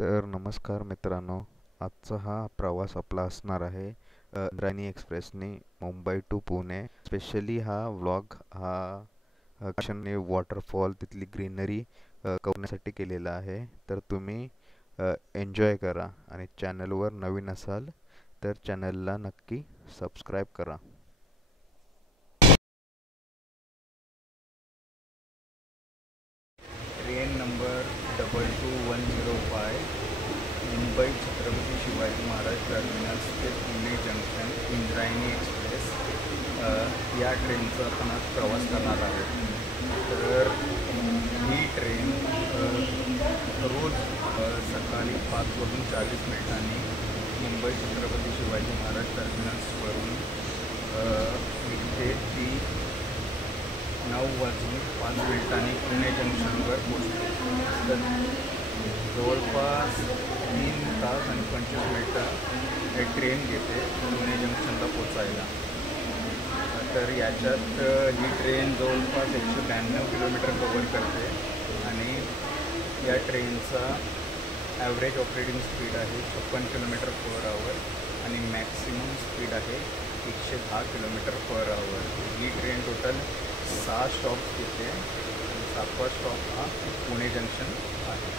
तर नमस्कार मित्रांनो, आजचा हा प्रवास आपला असणार आहे इंद्रायणी एक्सप्रेसने मुंबई टू पुणे. स्पेशली हा व्लॉग कशाने वॉटरफॉल तिथली ग्रीनरी करण्यासाठी केलेला आहे. तर तुम्ही एन्जॉय करा आणि चॅनलवर नवीन असाल तर चॅनलला नक्की सबस्क्राईब करा. Train number 22-105 Mumbai Chhatrapati Shivaji Maharaj terminus ते पुणे जंक्शन इंद्रायणी एक्सप्रेस या ट्रेनचा आपण आज प्रवास करणार आहोत. तर ही ट्रेन रोज सकाळी 5:40 मुंबई छत्रपती शिवाजी महाराज टर्मिनसवरून निघते. ती 9:05 पुणे जंक्शनवर पोचते. तर जवळपास 3 तास आणि 25 मिनटं एक ट्रेन घेते पुणे जंक्शनला पोचायला. तर याच्यात ही ट्रेन जवळपास 192 किलोमीटर कव्हर करते आणि या ट्रेनचा ॲव्हरेज ऑपरेटिंग स्पीड आहे 56 किलोमीटर पर आवर आणि मॅक्सिमम स्पीड आहे 110 किलोमीटर पर आवर. ही ट्रेन टोटल 6 स्टॉप्स घेते आणि 7वा स्टॉप हा पुणे जंक्शन आहे.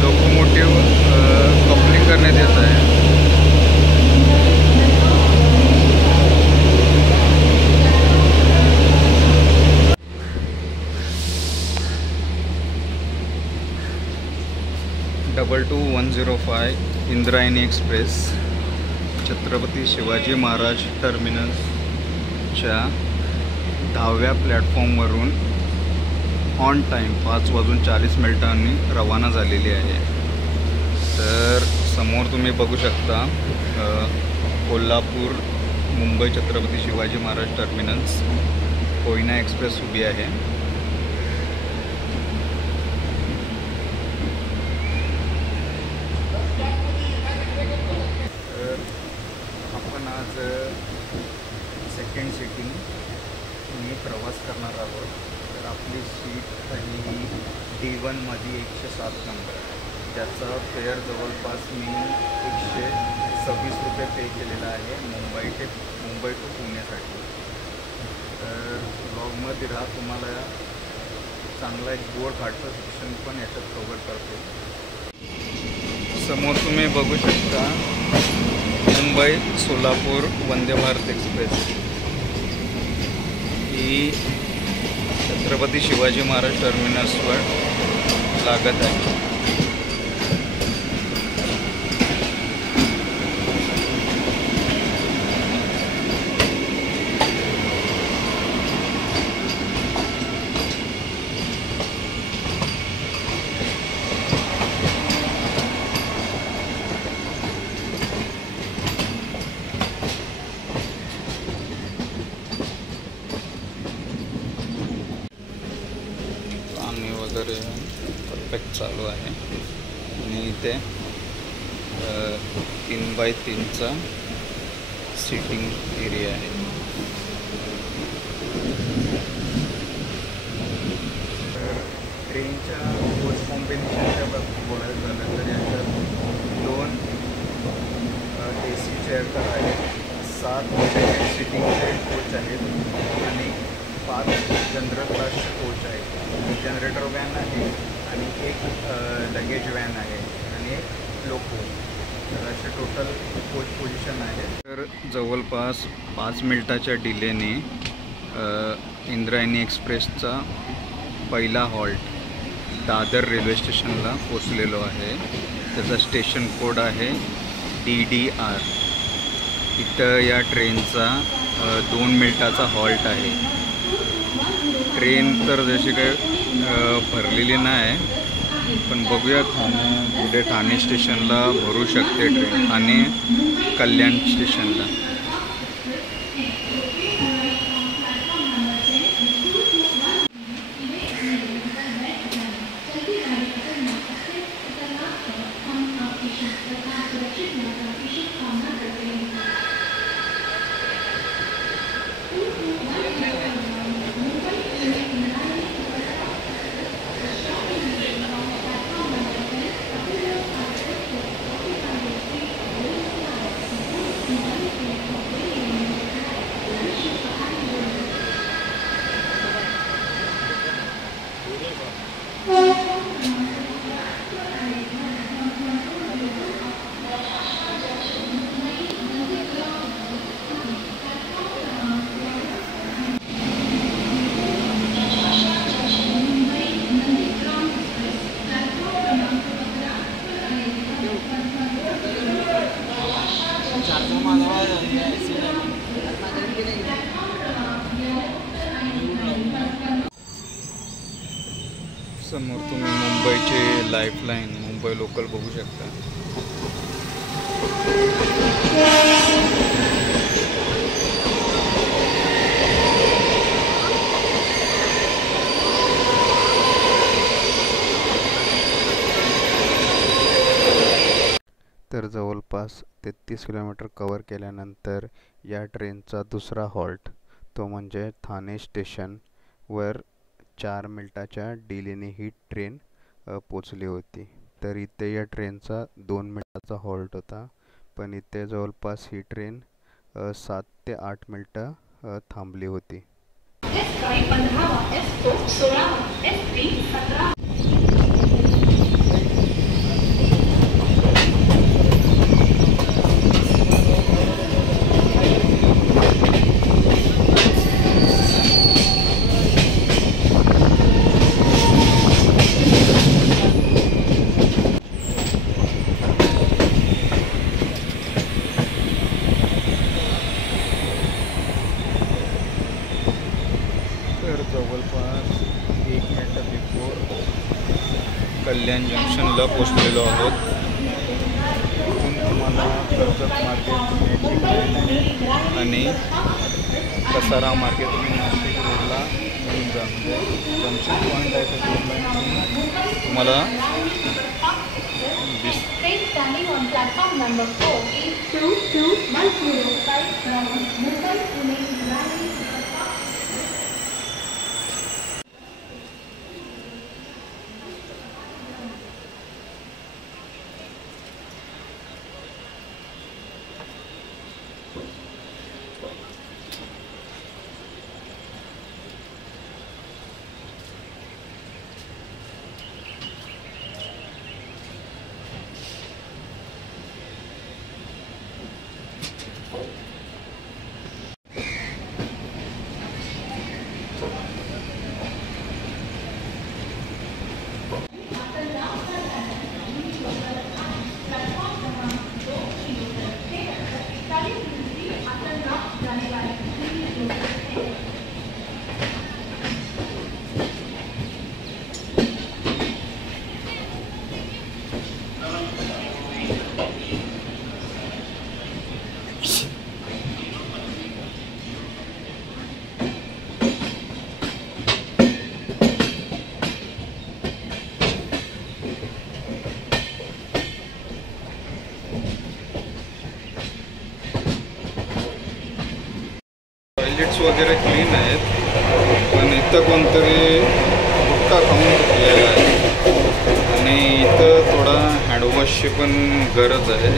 लोकोमोटिव्ह कपलिंग करण्यात येत आहे. (22-105) इंद्रायणी एक्सप्रेस छत्रपती शिवाजी महाराज टर्मिनसच्या 10व्या प्लॅटफॉर्मवरून ऑन टाईम 5:40 रवाना झालेली आहे. तर समोर तुम्ही बघू शकता कोल्हापूर मुंबई छत्रपती शिवाजी महाराज टर्मिनस कोयना एक्सप्रेस उभी आहे. तर आपण आज सेकंड सीटिंग मी प्रवास करणार आहोत. तर आपली सीट ही D1मध्ये 107 नंबर, ज्याचा फेअर जवळपास मी 126 रुपये पे केलेला आहे मुंबई टू पुण्यासाठी. तर ब्लॉगमध्ये राहा, तुम्हाला चांगला एक गोड घाटचं शिक्षण पण याच्यात कव्हर करतो. समोर तुम्ही बघू शकता मुंबई सोलापूर वंदे भारत एक्सप्रेस ही छत्रपती शिवाजी महाराज टर्मिनसवर लागत आहे. वगैरे परफेक्ट चालू आहे आणि इथे 3x3चा सीटिंग एरिया आहे. ट्रेनच्या कोच कॉम्बिनेशनच्या बाबतीत बोलायचं झालं तर याच्यात 2 AC चेअर तर आहेत, 7 सीटिंगचे कोच आहेत आणि 5 जनरल क्लासचे कोच आहेत. जनरेटर व्हॅन आहे आणि एक लगेज व्हॅन आहे आणि एक लोको. तर असे टोटल कोच पोझिशन आहे. तर जवळपास 5 मिनिटाच्या डिलेने इंद्रायणी एक्सप्रेसचा पहिला हॉल्ट दादर रेल्वे स्टेशनला पोचलेलो आहे. त्याचा स्टेशन कोड आहे DDR. इथं या ट्रेनचा 2 मिनिटाचा हॉल्ट आहे. ट्रेन तर जशी काही भरलेली नाही, पण बघूया पुढे ठाणे स्टेशनला भरू शकते ट्रेन, ठाणे कल्याण स्टेशनला. समोर तुम्ही मुंबईचे लाईफलाईन मुंबई लोकल बघू शकता. तर जवळपास 33 किलोमीटर कवर केल्यानंतर या ट्रेनचा दुसरा हॉल्ट तो म्हणजे ठाणे स्टेशनवर 4 मिनिटाच्या डिलेने ही ट्रेन पोचली होती. तर इथे या ट्रेनचा 2 मिनिटाचा हॉल्ट होता, पण इथे जवळपास ही ट्रेन 7 ते 8 मिनटं थांबली होती. जवळपास 1 मिनिट बिफोर कल्याण जंक्शनला पोचलेलो आहोत. तिथून तुम्हाला कर्जत मार्केट पुण्याची ट्रेन आहे आणि कसारा मार्केट तुम्ही नाशिक रोडला येऊन जा. म्हणजे जंक्शन पॉईंट आहे तर तुम्हाला टॉयलेट्स वगैरे क्लीन आहेत, पण इथं कोणतरी गुटखा खाऊन गेलेला आहे आणि इथं थोडा हँडवॉशची पण गरज आहे.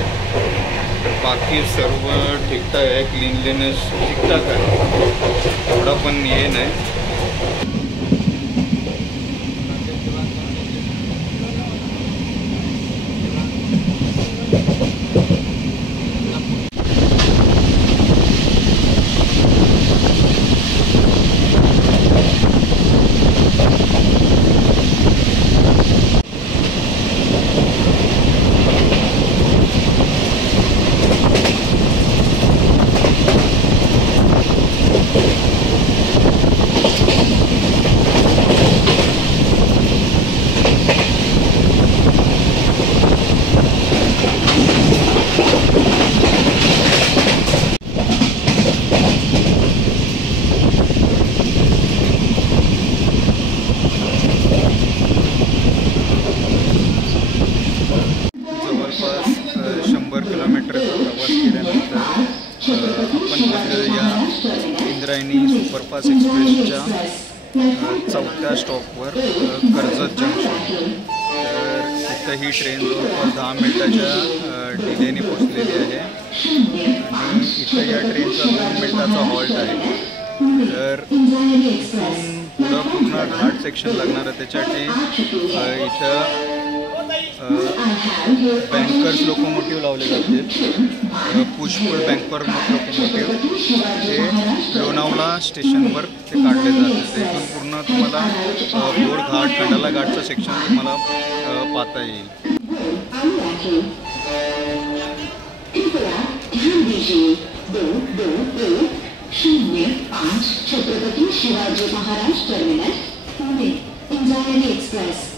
बाकी सर्व ठीकठाक आहे, क्लीनलीनेस ठीकठाक आहे, एवढा पण हे नाही. किलोमीटरचा प्रवास केल्यानंतर आपण पोचलेलो या इंद्रायणी सुपरफास्ट एक्सप्रेसच्या चौथ्या स्टॉपवर कर्जत जंक्शन. तर इथं ही ट्रेन जवळपास 10 मिनटाच्या डिलेने पोचलेली आहे आणि इथं या ट्रेनचा 2 मिनटाचा हॉल्ट आहे. तर इथून पुढं पूर्ण घाट सेक्शन लागणार आहे. त्याच्यासाठी इथं बँकर्स लोकोमोटिव्ह लावले जातील. पुष्पळ बँकर लोकोमोटिव्ह ते लोणावळा स्टेशनवर ते काढले जाते. ते इथून पूर्ण तुम्हाला गोड घाट खंडाला घाटचं सेक्शन तुम्हाला पाहता येईल. Chhatrapati Shivaji Maharaj terminus Pune Indrayani express.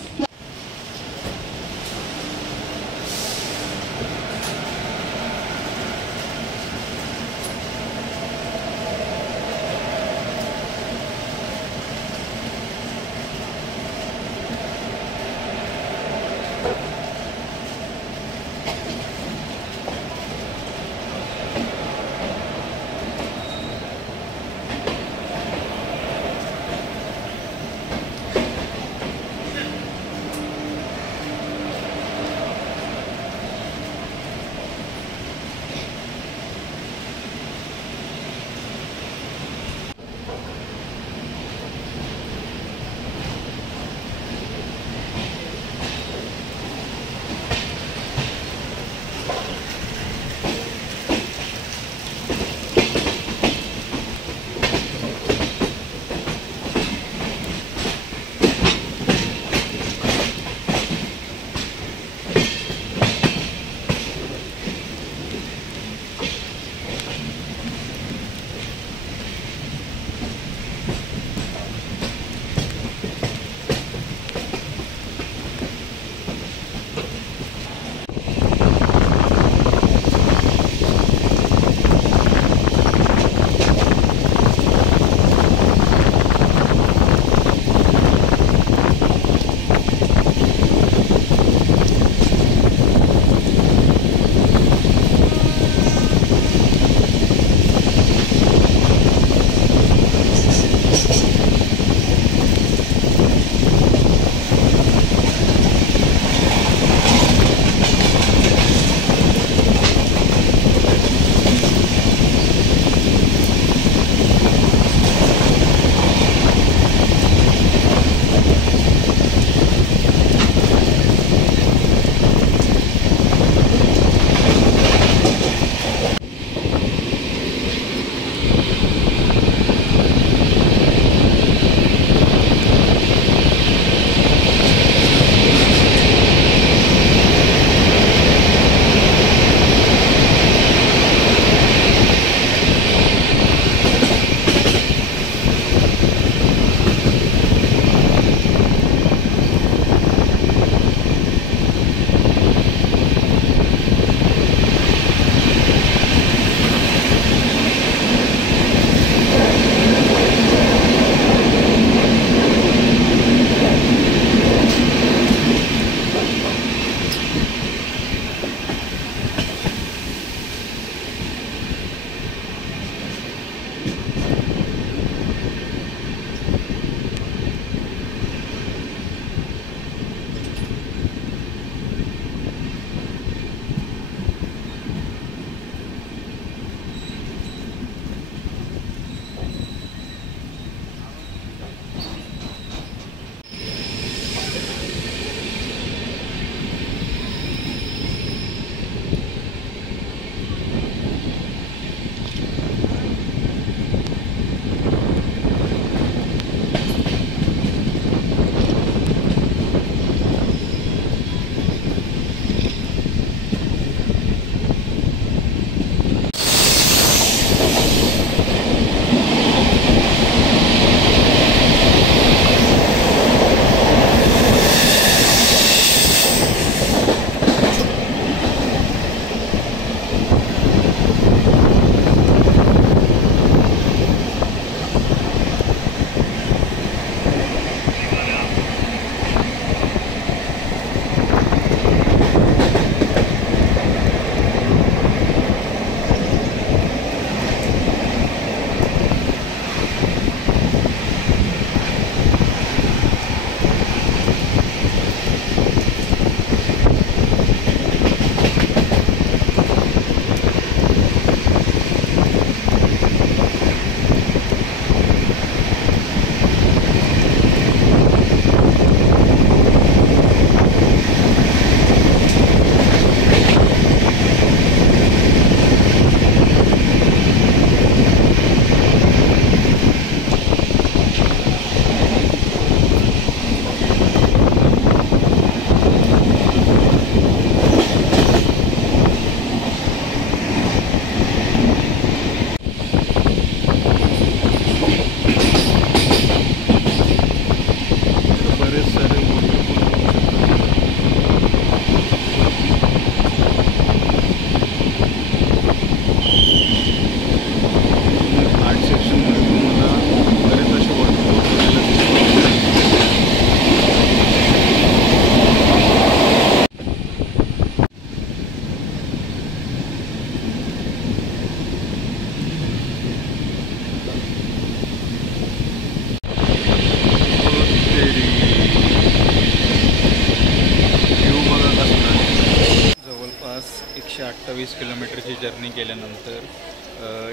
28 किलोमीटरची जर्नी केल्यानंतर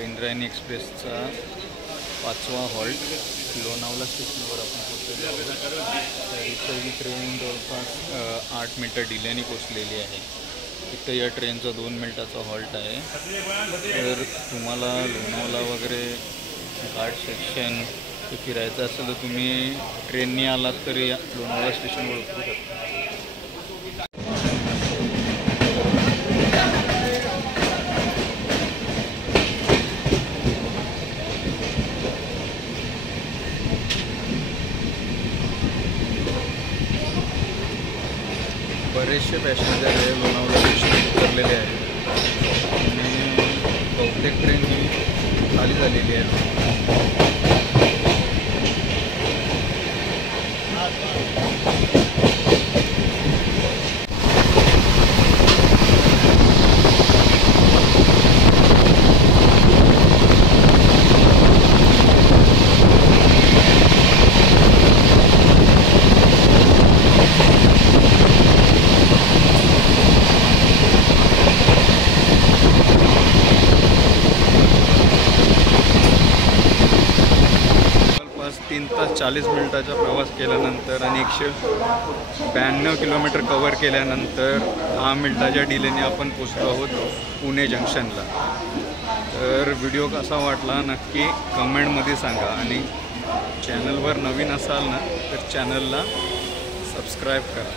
इंद्रायणी एक्सप्रेसचा 5वा हॉल्ट लोणावळा स्टेशनवर आपण पोहोचलेलो आहोत. तर इथं ही ट्रेन जवळपास 8 मिनटं डिलेनी पोचलेली आहे. इथं या ट्रेनचा 2 मिनटाचा हॉल्ट आहे. तर तुम्हाला लोणावळा वगैरे घाट सेक्शन ते फिरायचं असेल तर तुम्ही ट्रेनने आलात तरी लोणावळा स्टेशनवर उतरू शकता. बरेचसे पॅसेंजर हे लोणावळा स्टेशन उतरलेले आहेत आणि बहुतेक ट्रेन ही खाली झालेली आहे. जवळपास 3 तास 40 मिनिटाचा प्रवास केल्यानंतर आणि 192 किलोमीटर कवर केल्यानंतर 10 मिनिटाच्या डिलेने आपण पोचलो आहोत पुणे जंक्शनला. तर व्हिडिओ कसा वाटला नक्की कमेंटमध्ये सांगा आणि चॅनलवर नवीन असाल ना तर चॅनलला सबस्क्राईब करा.